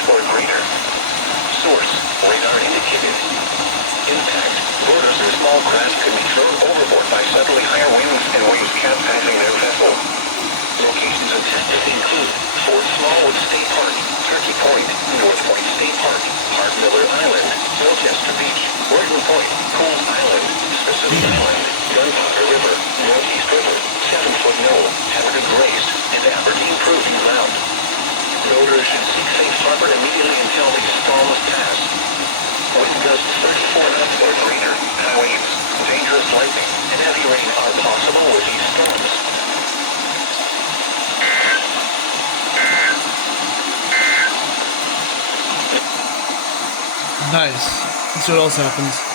knots or greater. Source, radar indicated. Impact, boaters and small craft could be thrown overboard by suddenly higher winds and waves capsizing their vessel. Locations anticipated include Fort Smallwood State Park, Turkey Point, North Point State Park, Hart Miller Island, Milchester Beach, Orton Point, Coles Island, Specific Island, Gunpowder River, Northeast River, 7-Foot Knoll, Havertide Grace, and Aberdeen Proving Ground. Boaters should seek safe harbor immediately until these storms pass. Wind gusts 34 knots or greater, high waves, dangerous lightning, and heavy rain are possible with these storms. Nice. Let's see what else happens.